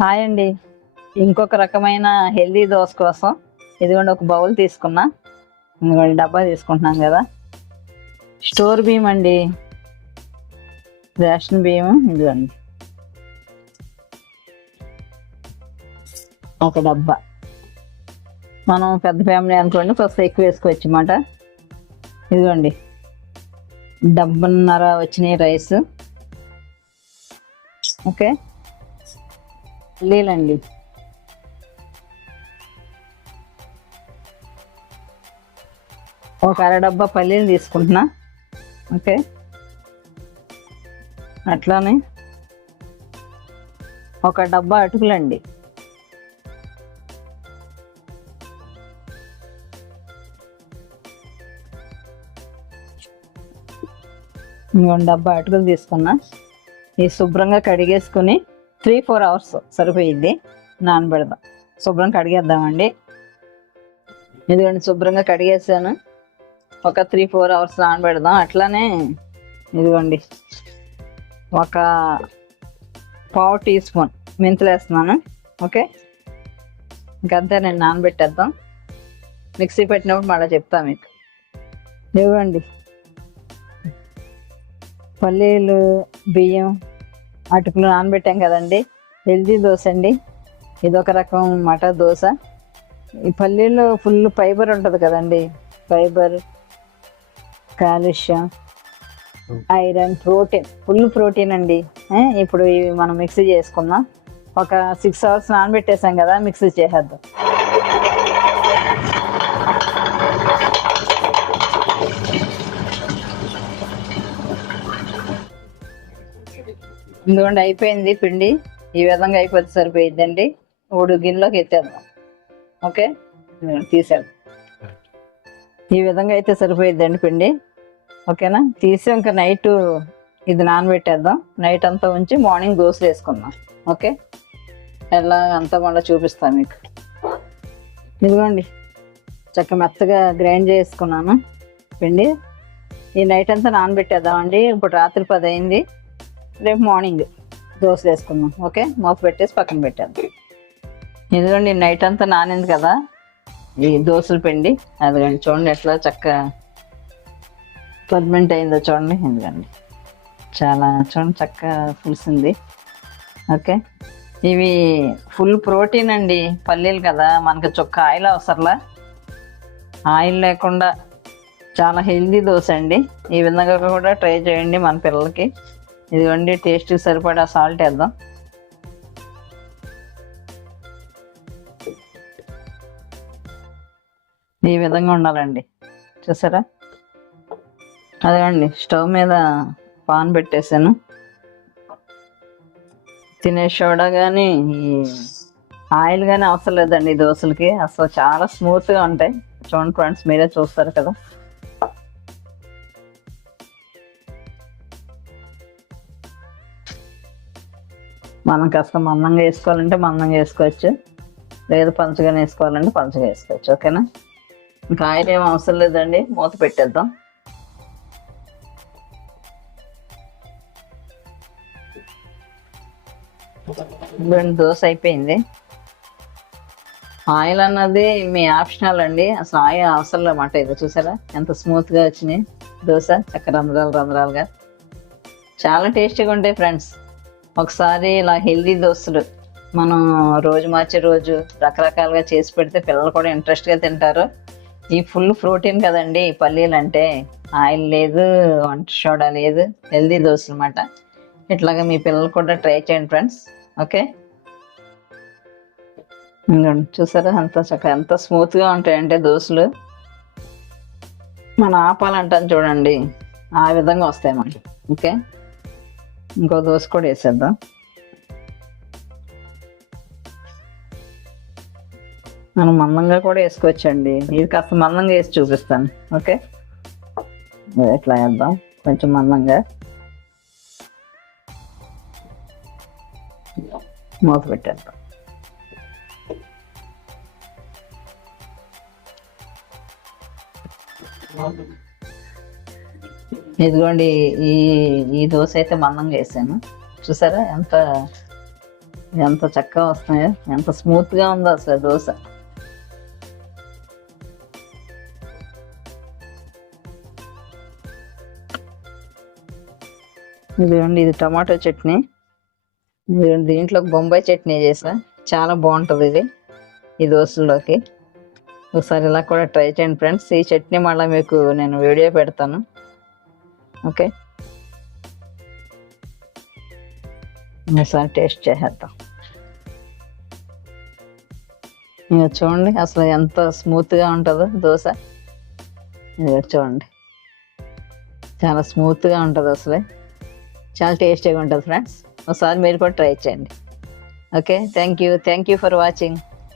Hi అండి. ఇంకొక రకమైన హెల్దీ దోశ కోసం ఇదిగోండి ఒక బౌల్ తీసుకున్నా. ఇదిగోండి డబ్బా తీసుకుంటున్నాం కదా. స్టోర్ బియ్యం అండి. రేషన్ బియ్యం ఇదిగోండి. ఒక డబ్బా. మనం పెద్ద ఫ్యామిలీ అనుకోండి కొంచెం ఎక్కువ వేసుకోవచ్చు అన్నమాట ఇదిగోండి. డబ్బన్నర వచ్చినాయి రైస్. ఓకే. పల్లీలండి ఒక అర డబ్బా పల్లీలు తీసుకుంటున్నా. ఓకే. అట్లానే ఒక డబ్బా అటుకులండి. ఇంకొక డబ్బా అటుకులు తీసుకున్నా. ఈ శుభ్రంగా కడిగేసుకుని త్రీ ఫోర్ అవర్స్ సరిపోయిద్ది. నానబెడదాం శుభ్రం కడిగేద్దామండి. ఇదిగోండి శుభ్రంగా కడిగేసాను. ఒక త్రీ ఫోర్ అవర్స్ నానబెడదాం అట్లానే ఇదిగోండి ఒక పావు టీ స్పూన్ మెంతులు వేస్తున్నాను. ఓకే? ఇంకంతే నేను నానబెట్టేద్దాం మిక్సీ పెట్టినప్పుడు మళ్ళీ చెప్తా మీకు. ఇవ్వండి పల్లీలు బియ్యం అటుకులు నానబెట్టాం కదండి. హెల్దీ దోశ అండి. ఇదొక రకం మట దోశ. ఈ పల్లీలో ఫుల్ ఫైబర్ ఉంటుంది కదండి. Fibre calcium iron protein. Full protein అండి. ఇప్పుడు ఇవి మనం మిక్సీ చేసుకుందాం. ఒక సిక్స్ అవర్స్ నానబెట్టేసాం కదా మిక్సీ చేసేద్దాం. ఇదిగోండి అయిపోయింది పిండి. ఈ విధంగా అయిపోతే సరిపోయిందండి మూడు గిన్నెలోకి ఎత్తేద్దాం. ఓకే? తీసాం తీసేద్దాం. ఈ విధంగా అయితే సరిపోయిద్దండి పిండి. ఓకేనా? తీసి ఇంకా నైట్ ఇది నానబెట్టేద్దాం. నైట్ అంతా ఉంచి మార్నింగ్ దోశలు వేసుకుందాం. ఓకే? ఎలా అంతా మళ్ళీ చూపిస్తాను మీకు. ఇదిగోండి. చక్క మెత్తగా గ్రైండ్ చేసుకున్నాను పిండి. ఈ నైట్ అంతా నానబెట్టేద్దామండి. ఇప్పుడు రాత్రి పది అయింది. రేపు మార్నింగ్ దోశలు వేసుకుందాం ఓకే? మూత పెట్టేసి పక్కన పెట్టేద్దాం. ఇదిగోండి నైట్ అంతా నానింది కదా? ఈ దోశల పిండి. అదిగోండి చూడండి ఎట్లా చక్క పర్మనెంట్ అయిందో చూడండి ఎందుకండి చాలా చూడండి చక్క పులిసింది ఓకే? ఇవి ఫుల్ ప్రోటీన్ అండి పల్లీలు కదా మనకి చొక్క ఆయిల్ అవసరంలా? ఆయిల్ లేకుండా చాలా హెల్దీ దోశ అండి. ఈ విధంగా కూడా ట్రై చేయండి మన పిల్లలకి. ఇదిగోండి టేస్ట్ సరిపడా సాల్ట్ వేద్దాం. ఈ విధంగా ఉండాలండి. చూసారా? అదేనండి స్టవ్ మీద పాన్ పెట్టేశాను తినే సోడా కానీ ఈ ఆయిల్ కానీ అవసరం లేదండి దోశలకి. అసలు చాలా స్మూత్గా ఉంటాయి. చూడండి ఫ్రెండ్స్ మీరే చూస్తారు కదా. మనం కాస్త మందంగా వేసుకోవాలంటే మందంగా వేసుకోవచ్చు. లేదు పంచగానే వేసుకోవాలంటే పంచగా వేసుకోవచ్చు. ఓకేనా? ఇంకా ఆయిల్ ఏం అవసరం లేదండి. మూత పెట్టేద్దాం. రెండు దోశ అయిపోయింది. ఆయిల్ అన్నది మీ ఆప్షనల్ అండి. అసలు ఆయిల్ అవసరం లేమాట ఇది చూసారా? ఎంత స్మూత్గా వచ్చినాయి. దోశ చక్క రంధ్రాలు రంధ్రాలుగా. చాలా టేస్టీగా ఉంటాయి ఫ్రెండ్స్. ఒకసారి ఇలా హెల్దీ దోశలు మనం రోజు మార్చే రోజు రకరకాలుగా చేసి పెడితే పిల్లలు కూడా ఇంట్రెస్ట్గా తింటారు. ఈ ఫుల్ ప్రోటీన్ కదండి ఈ పల్లీలు అంటే. ఆయిల్ లేదు వంట సోడా లేదు హెల్దీ దోశలు అనమాట ఇట్లాగా మీ పిల్లలు కూడా ట్రై చేయండి ఫ్రెండ్స్ ఓకే చూసారా? అంత చక్కగా ఎంత స్మూత్గా ఉంటాయంటే దోశలు మనం ఆపాలంటాను చూడండి. ఆ విధంగా వస్తాయి మనకి ఓకే ఇంకో దోశ కూడా వేసేద్దాం. మనం మందంగా కూడా వేసుకోవచ్చండి. ఇది కాస్త మందంగా వేసి చూపిస్తాను. ఓకే? ఇట్లా ఎట్లా వేద్దాం. కొంచెం మందంగా. మూత పెట్టేద్దాం. ఇదిగోండి ఈ ఈ దోశ అయితే మందంగా వేసాను. చూసారా ఎంత ఎంత చక్కగా వస్తున్నాయో ఎంత స్మూత్గా ఉందో అసలు దోశ. ఇదిగోండి ఇది టమాటో చట్నీ. ఇదిగోండి దీంట్లో బొంబాయి చట్నీ చేసా చాలా బాగుంటుంది ఇది ఈ దోశల్లోకి. ఒకసారి ఇలా కూడా ట్రై చేయండి ఫ్రెండ్స్. ఈ చట్నీ మళ్ళీ మీకు నేను వీడియో పెడతాను. ఓకే? ఒకసారి టేస్ట్ చేసేద్దాం. ఇంకా చూడండి అసలు ఎంత స్మూత్గా ఉంటుందో దోశ. ఇదిగో చూడండి. చాలా స్మూత్గా ఉంటుంది అసలే. చాలా టేస్టీగా ఉంటుంది ఫ్రెండ్స్. ఒకసారి మీరు కూడా ట్రై చేయండి. Okay? Thank you thank you for watching.